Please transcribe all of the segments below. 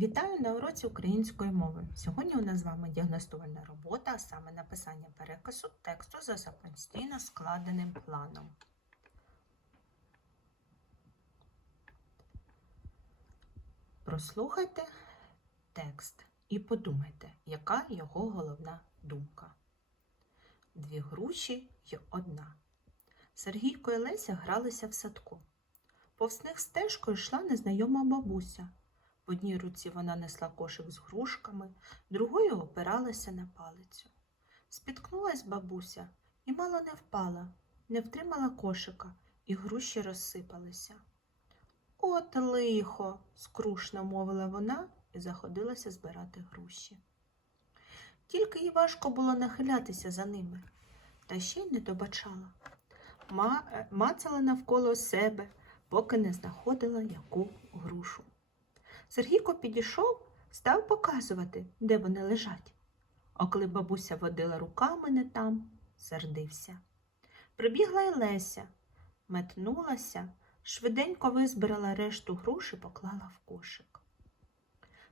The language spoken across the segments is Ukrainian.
Вітаю на уроці української мови. Сьогодні у нас з вами діагностувальна робота, а саме написання переказу тексту за самостійно складеним планом. Прослухайте текст і подумайте, яка його головна думка. Дві груші й одна. Сергійко і Леся гралися в садку. Повз них стежкою йшла незнайома бабуся. В одній руці вона несла кошик з грушками, другою опиралася на палицю. Спіткнулась бабуся і мало не впала, не втримала кошика, і груші розсипалися. От лихо, скрушно мовила вона і заходилася збирати груші. Тільки їй важко було нахилятися за ними, та ще й не добачала. Е, Мацала навколо себе, поки не знаходила яку грушу. Сергійко підійшов, став показувати, де вони лежать. А коли бабуся водила руками не там, сердився. Прибігла й Леся, метнулася, швиденько визбирала решту груш і поклала в кошик.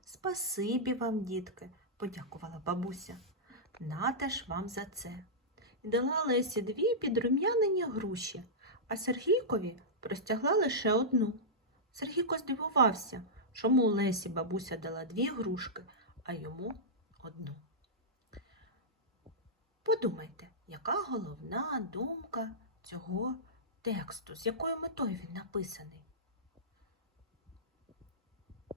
Спасибі вам, дітки, подякувала бабуся. Нате ж вам за це. І дала Лесі дві підрум'янені груші, а Сергійкові простягла лише одну. Сергійко здивувався, чому Лесі бабуся дала дві грушки, а йому одну. Подумайте, яка головна думка цього тексту, з якою метою він написаний?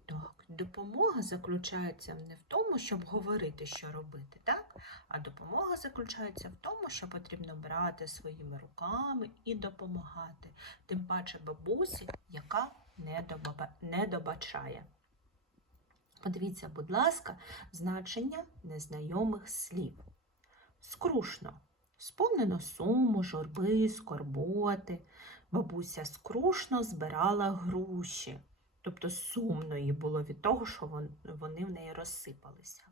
Так, допомога заключається не в тому, щоб говорити, що робити, так? А допомога заключається в тому, що потрібно брати своїми руками і допомагати, тим паче бабусі, яка не, доба... не добачає. Подивіться, будь ласка, значення незнайомих слів. Скрушно. Сповнено суму, журби, скорботи. Бабуся скрушно збирала груші. Тобто сумно їй було від того, що вони в неї розсипалися.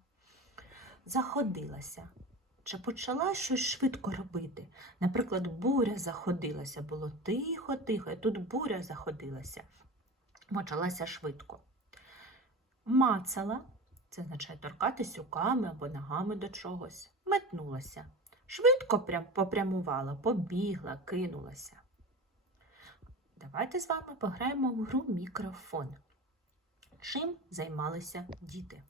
Заходилася. Чи почала щось швидко робити? Наприклад, буря заходилася, було тихо-тихо, і тут буря заходилася. Почалася швидко. Мацала, це означає торкатись руками або ногами до чогось. Метнулася. Швидко прям попрямувала, побігла, кинулася. Давайте з вами пограємо в гру мікрофон. Чим займалися діти?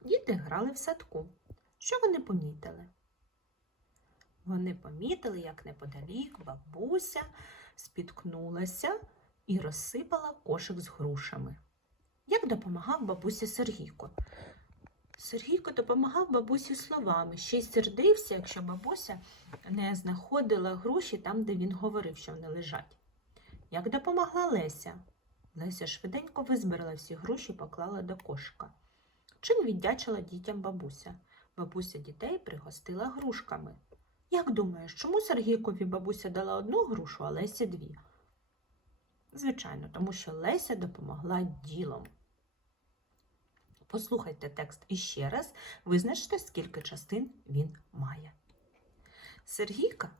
Діти грали в садку. Що вони помітили? Вони помітили, як неподалік бабуся спіткнулася і розсипала кошик з грушами. Як допомагав бабусі Сергійко? Сергійко допомагав бабусі словами, ще й сердився, якщо бабуся не знаходила груші там, де він говорив, що вони лежать. Як допомогла Леся? Леся швиденько визбирала всі груші і поклала до кошика. Чим віддячила дітям бабуся? Бабуся дітей пригостила грушками. Як думаєш, чому Сергійкові бабуся дала одну грушу, а Лесі дві? Звичайно, тому що Леся допомогла ділом. Послухайте текст іще раз, визначте, скільки частин він має. Сергійка,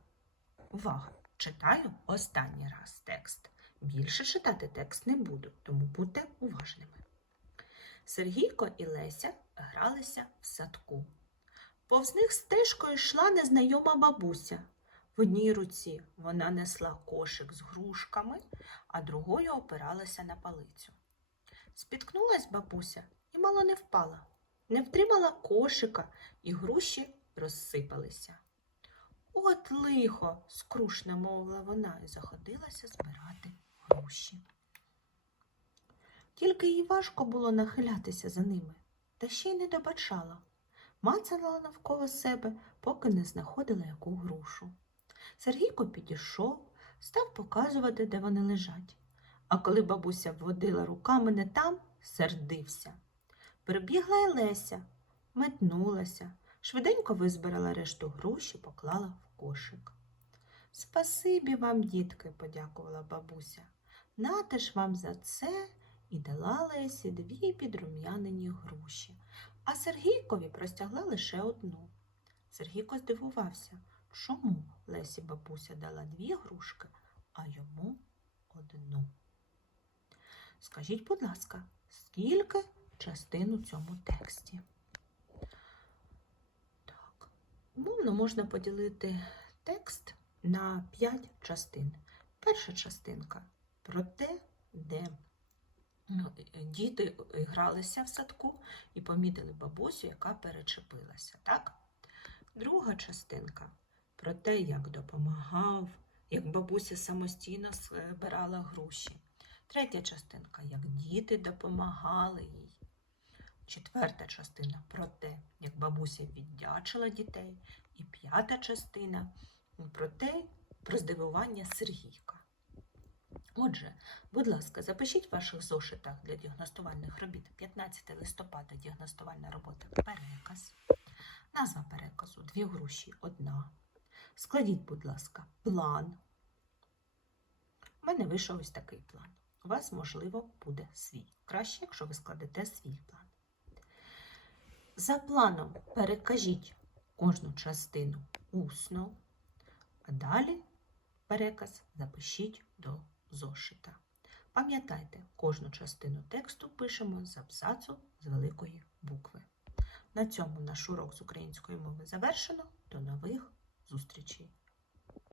увага, читаю останній раз текст. Більше читати текст не буду, тому будьте уважними. Сергійко і Леся гралися в садку. Повз них стежкою йшла незнайома бабуся. В одній руці вона несла кошик з грушками, а другою опиралася на палицю. Спіткнулась бабуся і мало не впала, не втримала кошика, і груші розсипалися. От лихо, скрушно мовила вона і заходилася збирати груші. Тільки їй важко було нахилятися за ними, та ще й не добачала. Мацала навколо себе, поки не знаходила яку грушу. Сергійко підійшов, став показувати, де вони лежать. А коли бабуся водила руками не там, сердився. Прибігла й Леся, метнулася, швиденько визбирала решту груші, поклала в кошик. Спасибі вам, дітки, подякувала бабуся. Нате ж вам за це і дала Лесі дві підрум'янені груші, а Сергійкові простягла лише одну. Сергійко здивувався, чому Лесі бабуся дала дві грушки, а йому одну. Скажіть, будь ласка, скільки частин у цьому тексті. Так. Умовно можна поділити текст на 5 частин. Перша частинка про те, де ну, діти гралися в садку і помітили бабусю, яка перечепилася. Так? Друга частинка про те, як допомагав, як бабуся самостійно збирала груші. Третя частинка, як діти допомагали їй. Четверта частина про те, як бабуся віддячила дітей. І п'ята частина про те, про здивування Сергійка. Отже, будь ласка, запишіть в ваших зошитах для діагностувальних робіт 15 листопада діагностувальна робота переказ. Назва переказу дві груші одна. Складіть, будь ласка, план. У мене вийшов ось такий план. У вас, можливо, буде свій. Краще, якщо ви складете свій план. За планом перекажіть кожну частину усно, а далі переказ запишіть до зошита. Пам'ятайте, кожну частину тексту пишемо з абзацу з великої букви. На цьому наш урок з української мови завершено. До нових зустрічей!